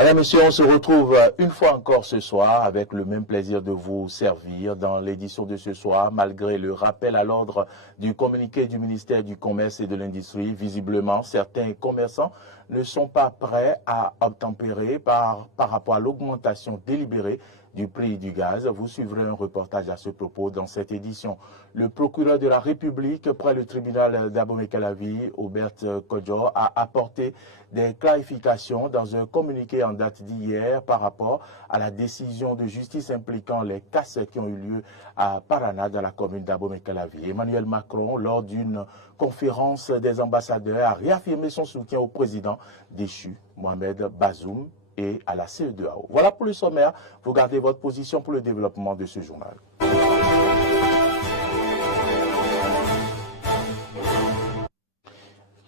Madame, Monsieur, on se retrouve une fois encore ce soir avec le même plaisir de vous servir dans l'édition de ce soir, malgré le rappel à l'ordre du communiqué du ministère du Commerce et de l'Industrie. Visiblement, certains commerçants ne sont pas prêts à obtempérer par rapport à l'augmentation délibérée du prix du gaz. Vous suivrez un reportage à ce propos dans cette édition. Le procureur de la République près le tribunal d'Abomey-Calavi, Aubert Kodjo, a apporté des clarifications dans un communiqué en date d'hier par rapport à la décision de justice impliquant les casses qui ont eu lieu à Parana dans la commune d'Abomey-Calavi. Emmanuel Macron, lors d'une conférence des ambassadeurs, a réaffirmé son soutien au président déchu, Mohamed Bazoum, et à la CEDEAO. Voilà pour le sommaire. Vous gardez votre position pour le développement de ce journal.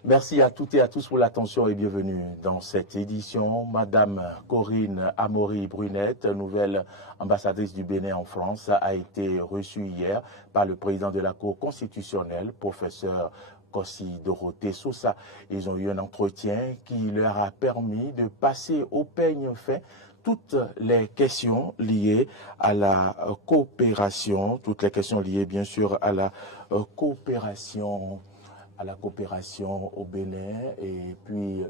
Merci à toutes et à tous pour l'attention et bienvenue dans cette édition. Madame Corinne Amaury-Brunette, nouvelle ambassadrice du Bénin en France, a été reçue hier par le président de la Cour constitutionnelle, professeur Kossi Dorothée Sousa. Ils ont eu un entretien qui leur a permis de passer au peigne fin toutes les questions liées à la coopération, toutes les questions liées bien sûr à la coopération au Bénin et puis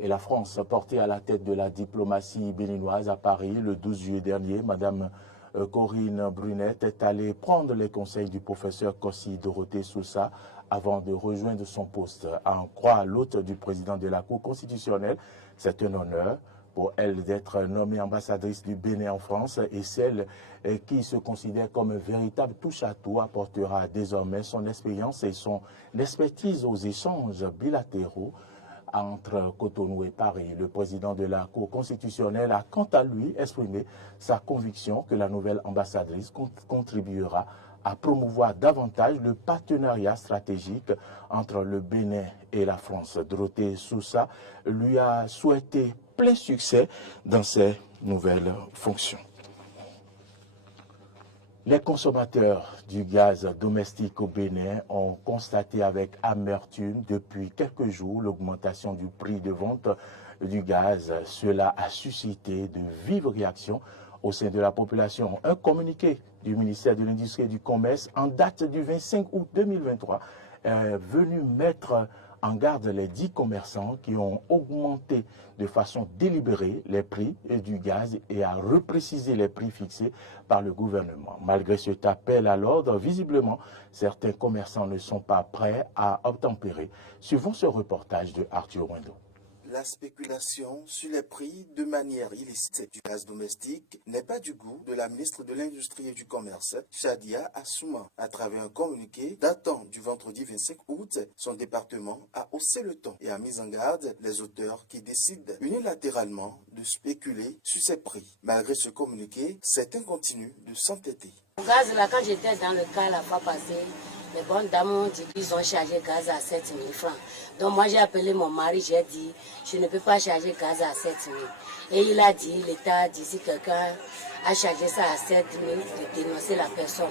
et la France portée à la tête de la diplomatie béninoise à Paris le 12 juillet dernier. Madame Corinne Brunette est allée prendre les conseils du professeur Kossi Dorothée Sousa avant de rejoindre son poste. À en croire l'hôte du président de la Cour constitutionnelle, c'est un honneur pour elle d'être nommée ambassadrice du Bénin en France et celle qui se considère comme un véritable touche-à-tout apportera désormais son expérience et son expertise aux échanges bilatéraux entre Cotonou et Paris. Le président de la Cour constitutionnelle a quant à lui exprimé sa conviction que la nouvelle ambassadrice contribuera à promouvoir davantage le partenariat stratégique entre le Bénin et la France. Dorothée Sousa lui a souhaité plein succès dans ses nouvelles fonctions. Les consommateurs du gaz domestique au Bénin ont constaté avec amertume depuis quelques jours l'augmentation du prix de vente du gaz. Cela a suscité de vives réactions au sein de la population. Un communiqué du ministère de l'Industrie et du Commerce en date du 25 août 2023 est venu mettre en garde les 10 commerçants qui ont augmenté de façon délibérée les prix du gaz et à repréciser les prix fixés par le gouvernement. Malgré cet appel à l'ordre, visiblement, certains commerçants ne sont pas prêts à obtempérer. Suivons ce reportage de Arthur Wendo. La spéculation sur les prix de manière illicite du gaz domestique n'est pas du goût de la ministre de l'Industrie et du Commerce, Shadia Assouma. À travers un communiqué datant du vendredi 25 août, son département a haussé le ton et a mis en garde les auteurs qui décident unilatéralement de spéculer sur ces prix. Malgré ce communiqué, certains continuent de s'entêter. Le gaz, là, quand j'étais dans le cas la fois passée, les bonnes dames ont dit qu'ils ont chargé gaz à 7 000 francs. Donc moi j'ai appelé mon mari, j'ai dit, je ne peux pas charger gaz à 7 000. Et il a dit, l'État a dit, si quelqu'un a chargé ça à 7 000, de dénoncer la personne.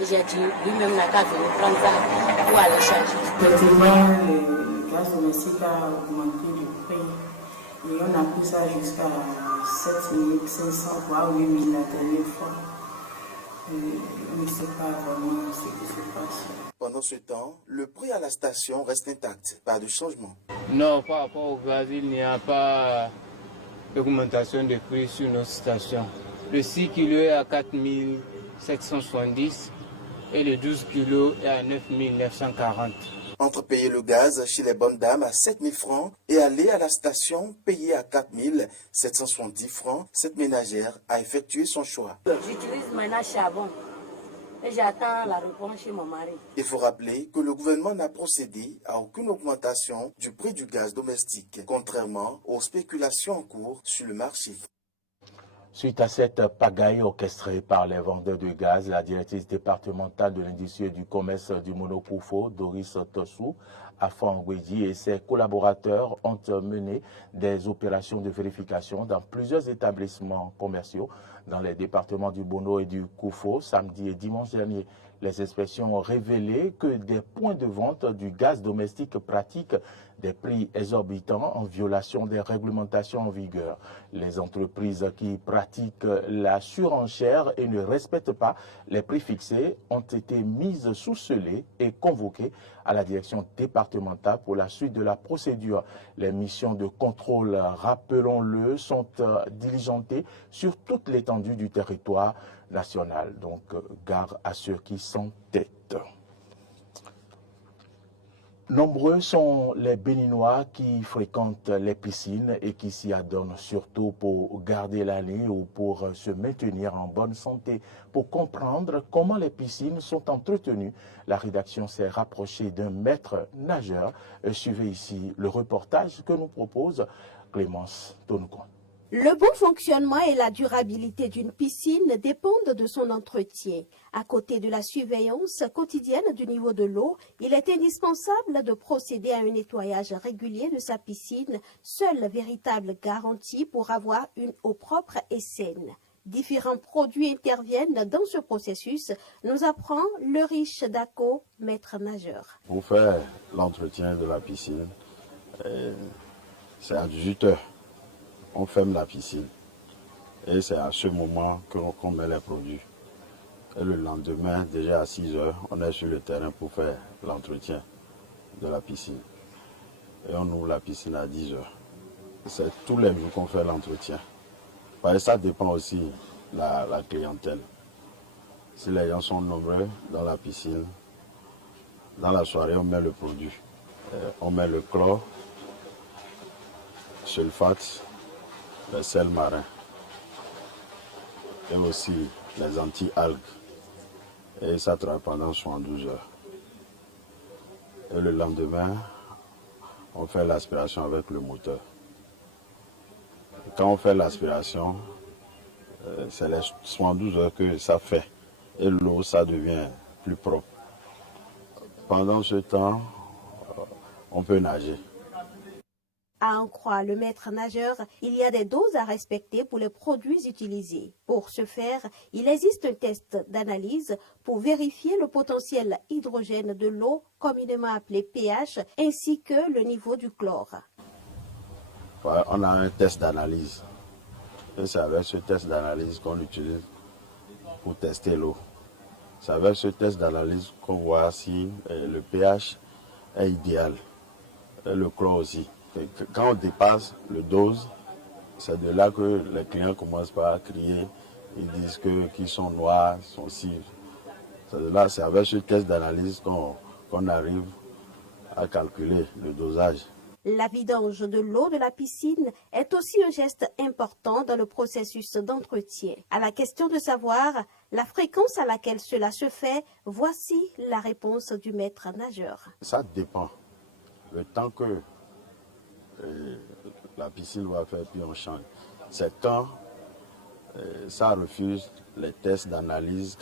Et j'ai dit, lui-même n'a qu'à venir prendre ça pour aller charger. Effectivement, le gaz domestique a augmenté de prix. Et on a pris ça jusqu'à 7 500, voire 8 000 la dernière fois. On ne sait pas vraiment ce qui se passe. Pendant ce temps, le prix à la station reste intact, pas de changement. Non, par rapport au gaz, il n'y a pas d'augmentation de prix sur nos stations. Le 6 kg est à 4 770 et le 12 kg est à 9 940. Entre payer le gaz chez les bonnes dames à 7 000 francs et aller à la station payer à 4 770 francs, cette ménagère a effectué son choix. J'utilise maintenant charbon et j'attends la réponse chez mon mari. Il faut rappeler que le gouvernement n'a procédé à aucune augmentation du prix du gaz domestique, contrairement aux spéculations en cours sur le marché. Suite à cette pagaille orchestrée par les vendeurs de gaz, la directrice départementale de l'industrie et du commerce du Monocoufo, Doris Tossou, Afan Gwedi et ses collaborateurs ont mené des opérations de vérification dans plusieurs établissements commerciaux dans les départements du Bono et du Koufo samedi et dimanche dernier. Les inspections ont révélé que des points de vente du gaz domestique pratiquent des prix exorbitants en violation des réglementations en vigueur. Les entreprises qui pratiquent la surenchère et ne respectent pas les prix fixés ont été mises sous scellé et convoquées à la direction départementale pour la suite de la procédure. Les missions de contrôle, rappelons-le, sont diligentées sur toute l'étendue du territoire national. Donc, gare à ceux qui s'entêtent. Nombreux sont les Béninois qui fréquentent les piscines et qui s'y adonnent surtout pour garder la ligne ou pour se maintenir en bonne santé. Pour comprendre comment les piscines sont entretenues, la rédaction s'est rapprochée d'un maître nageur. Suivez ici le reportage que nous propose Clémence Tonoucon. Le bon fonctionnement et la durabilité d'une piscine dépendent de son entretien. À côté de la surveillance quotidienne du niveau de l'eau, il est indispensable de procéder à un nettoyage régulier de sa piscine, seule véritable garantie pour avoir une eau propre et saine. Différents produits interviennent dans ce processus, nous apprend le riche Dako, maître nageur. Pour faire l'entretien de la piscine, c'est à 18 heures. On ferme la piscine et c'est à ce moment qu'on met les produits. Et le lendemain, déjà à 6 heures, on est sur le terrain pour faire l'entretien de la piscine. Et on ouvre la piscine à 10 heures. C'est tous les jours qu'on fait l'entretien. Ça dépend aussi de la clientèle. Si les gens sont nombreux dans la piscine, dans la soirée, on met le produit. On met le chlore, sulfate, le sel marin et aussi les anti-algues. Et ça travaille pendant 72 heures. Et le lendemain, on fait l'aspiration avec le moteur. Et quand on fait l'aspiration, c'est les 72 heures que ça fait. Et l'eau, ça devient plus propre. Pendant ce temps, on peut nager. À en croire le maître nageur, il y a des doses à respecter pour les produits utilisés. Pour ce faire, il existe un test d'analyse pour vérifier le potentiel hydrogène de l'eau, communément appelé pH, ainsi que le niveau du chlore. On a un test d'analyse. Et c'est avec ce test d'analyse qu'on utilise pour tester l'eau. C'est avec ce test d'analyse qu'on voit si le pH est idéal, et le chlore aussi. Quand on dépasse le dose, c'est de là que les clients commencent par crier. Ils disent qu'ils sont noirs, sont cils. C'est avec ce test d'analyse qu'on arrive à calculer le dosage. La vidange de l'eau de la piscine est aussi un geste important dans le processus d'entretien. À la question de savoir la fréquence à laquelle cela se fait, voici la réponse du maître nageur. Ça dépend. Le temps que la piscine va faire, puis on change. C'est quand ça refuse les tests d'analyse,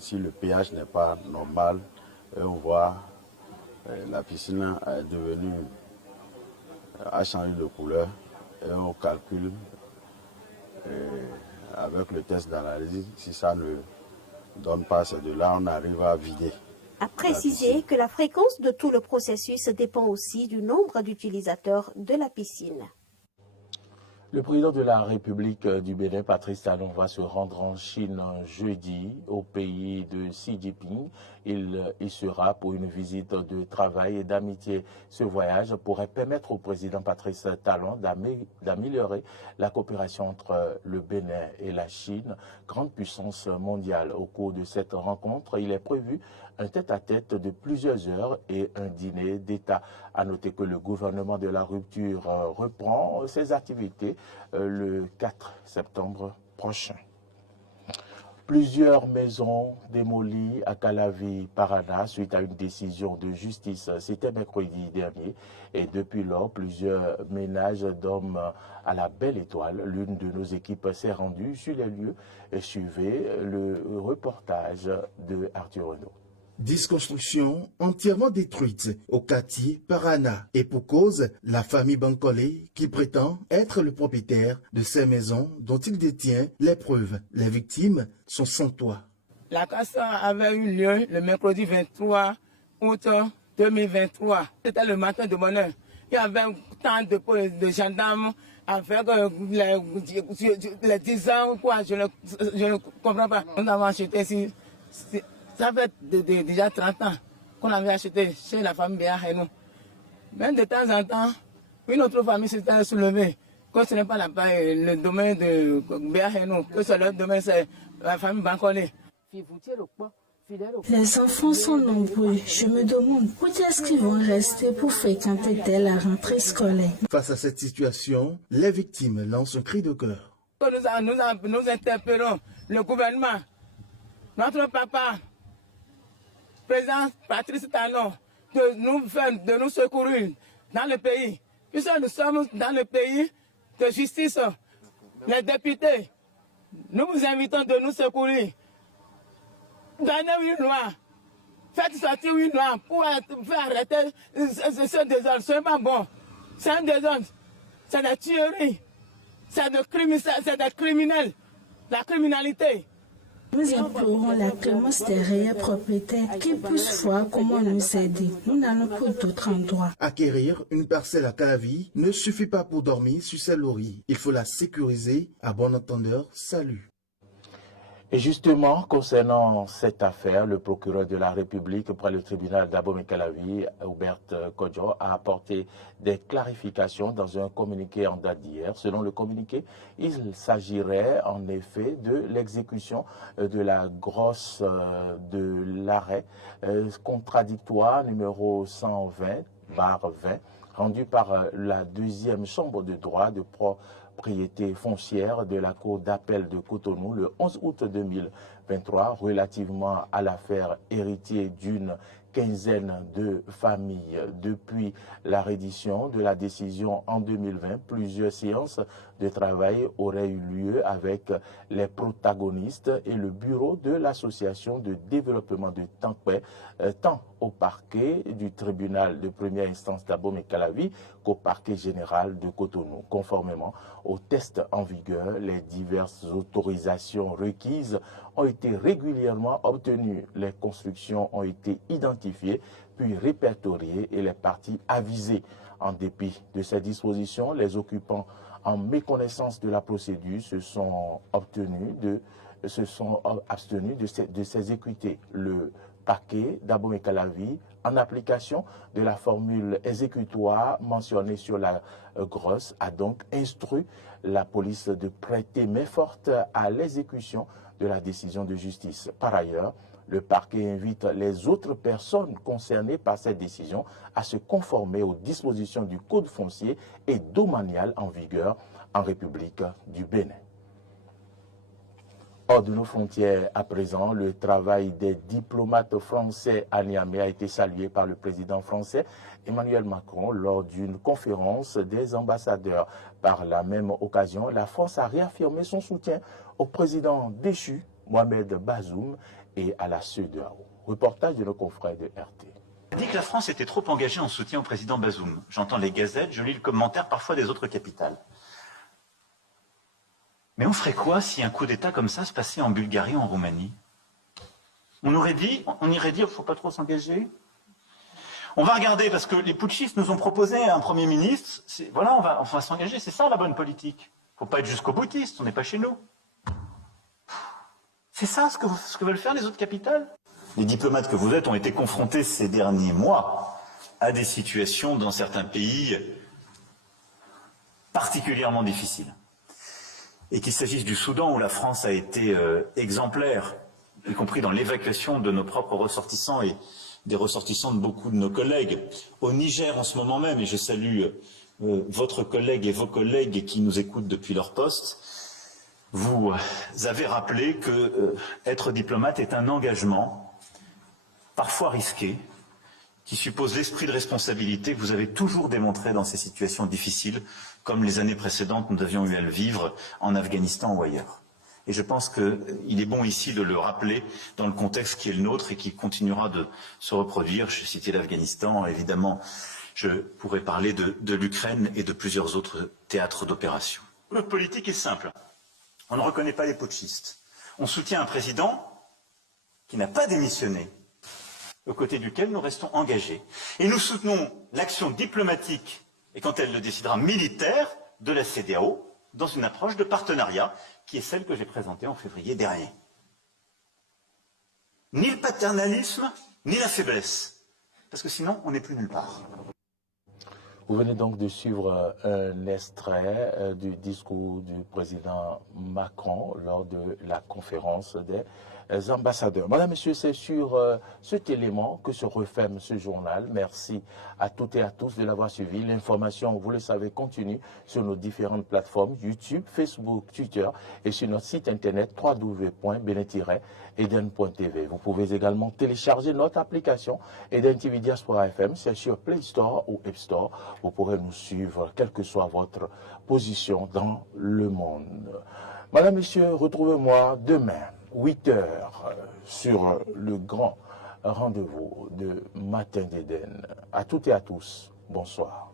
si le pH n'est pas normal, et on voit la piscine a changé de couleur, et on calcule avec le test d'analyse, si ça ne donne pas, c'est de là on arrive à vider. À préciser que la fréquence de tout le processus dépend aussi du nombre d'utilisateurs de la piscine. Le président de la République du Bénin, Patrice Talon, va se rendre en Chine jeudi au pays de Xi Jinping. Il y sera pour une visite de travail et d'amitié. Ce voyage pourrait permettre au président Patrice Talon d'améliorer la coopération entre le Bénin et la Chine, grande puissance mondiale. Au cours de cette rencontre, il est prévu un tête-à-tête de plusieurs heures et un dîner d'État. À noter que le gouvernement de la rupture reprend ses activités le 4 septembre prochain. Plusieurs maisons démolies à Calavi, Paraná, suite à une décision de justice. C'était mercredi dernier. Et depuis lors, plusieurs ménages dorment à la Belle Étoile. L'une de nos équipes s'est rendue sur les lieux et suivait le reportage de Arthur Renaud. 10 constructions entièrement détruites au quartier Paraná. Et pour cause, la famille Bancolé qui prétend être le propriétaire de ces maisons dont il détient les preuves. Les victimes sont sans toit. La casse avait eu lieu le mercredi 23 août 2023. C'était le matin de bonne heure. Il y avait tant de gendarmes avec les 10 ans, quoi, je ne comprends pas. Nous avons acheté ici, ça fait déjà 30 ans qu'on avait acheté chez la famille Béa-Hénou. Même de temps en temps, une autre famille s'était soulevée, que ce n'est pas le domaine de Béa-Hénou, que c'est le domaine, c'est la famille Bancolé. Les enfants sont nombreux. Je me demande où est-ce qu'ils vont rester pour fréquenter dès la rentrée scolaire. Face à cette situation, les victimes lancent un cri de cœur. Nous interpellons le gouvernement, notre papa, président Patrice Talon, de nous secourir dans le pays. Puisque nous sommes dans le pays de justice, les députés, nous vous invitons de nous secourir. Donnez une loi, faites sortir une loi pour faire arrêter ce désordre. Ce n'est pas bon. C'est un désordre, c'est des tueries, c'est des criminels, la criminalité. Nous implorons la clémence des réels propriétaires qui puissent voir comment nous aider. Nous n'allons plus d'autres endroits. Acquérir une parcelle à Calavi ne suffit pas pour dormir sur ses lauriers. Il faut la sécuriser. À bon entendeur, salut. Et justement, concernant cette affaire, le procureur de la République près le tribunal d'Abomey-Calavi, Hubert Kodjo, a apporté des clarifications dans un communiqué en date d'hier. Selon le communiqué, il s'agirait en effet de l'exécution de la grosse de l'arrêt contradictoire numéro 120/20, rendu par la deuxième chambre de droit de propriété foncière de la Cour d'appel de Cotonou le 11 août 2023 relativement à l'affaire héritier d'une quinzaine de familles. Depuis la reddition de la décision en 2020, plusieurs séances de travail auraient eu lieu avec les protagonistes et le bureau de l'association de développement de Tampoué, tant au parquet du tribunal de première instance d'Abomey-Calavi qu'au parquet général de Cotonou. Conformément aux tests en vigueur, les diverses autorisations requises ont été régulièrement obtenues. Les constructions ont été identifiées, puis répertoriées et les parties avisées. En dépit de ces dispositions, les occupants en méconnaissance de la procédure se sont abstenus de s'exécuter. Le parquet d'Abomey-Calavi, en application de la formule exécutoire mentionnée sur la grosse, a donc instruit la police de prêter main forte à l'exécution de la décision de justice. Par ailleurs, le parquet invite les autres personnes concernées par cette décision à se conformer aux dispositions du Code foncier et domanial en vigueur en République du Bénin. Hors de nos frontières, à présent, le travail des diplomates français à Niamey a été salué par le président français Emmanuel Macron lors d'une conférence des ambassadeurs. Par la même occasion, la France a réaffirmé son soutien au président déchu, Mohamed Bazoum, et à la CEDEAO. Reportage de nos confrères de RT. On dit que la France était trop engagée en soutien au président Bazoum. J'entends les gazettes, je lis le commentaire parfois des autres capitales. Mais on ferait quoi si un coup d'État comme ça se passait en Bulgarie ou en Roumanie? On irait dire, il ne faut pas trop s'engager. On va regarder, parce que les putschistes nous ont proposé un Premier ministre. Voilà, on va s'engager, c'est ça la bonne politique. Il ne faut pas être jusqu'au boutiste, on n'est pas chez nous. C'est ça ce que veulent faire les autres capitales? Les diplomates que vous êtes ont été confrontés ces derniers mois à des situations dans certains pays particulièrement difficiles. Et qu'il s'agisse du Soudan où la France a été exemplaire, y compris dans l'évacuation de nos propres ressortissants et des ressortissants de beaucoup de nos collègues. Au Niger en ce moment même, et je salue votre collègue et vos collègues qui nous écoutent depuis leur poste, vous avez rappelé que être diplomate est un engagement, parfois risqué, qui suppose l'esprit de responsabilité que vous avez toujours démontré dans ces situations difficiles, comme les années précédentes nous avions eu à le vivre en Afghanistan ou ailleurs. Et je pense qu'il est bon ici de le rappeler dans le contexte qui est le nôtre et qui continuera de se reproduire. Je citais l'Afghanistan, évidemment, je pourrais parler de l'Ukraine et de plusieurs autres théâtres d'opération. Notre politique est simple. On ne reconnaît pas les putschistes. On soutient un président qui n'a pas démissionné, aux côtés duquel nous restons engagés. Et nous soutenons l'action diplomatique et quand elle le décidera, militaire de la CEDEAO, dans une approche de partenariat qui est celle que j'ai présentée en février dernier. Ni le paternalisme, ni la faiblesse, parce que sinon on n'est plus nulle part. Vous venez donc de suivre un extrait du discours du président Macron lors de la conférence des ambassadeurs. Madame, Monsieur, c'est sur cet élément que se referme ce journal. Merci à toutes et à tous de l'avoir suivi. L'information, vous le savez, continue sur nos différentes plateformes YouTube, Facebook, Twitter et sur notre site internet www.bene-eden.tv. Vous pouvez également télécharger notre application Eden TV Diaspora FM. C'est sur Play Store ou App Store. Vous pourrez nous suivre, quelle que soit votre position dans le monde. Madame, Monsieur, retrouvez-moi demain, 8 h, sur le grand rendez-vous de Matin d'Eden. À toutes et à tous, bonsoir.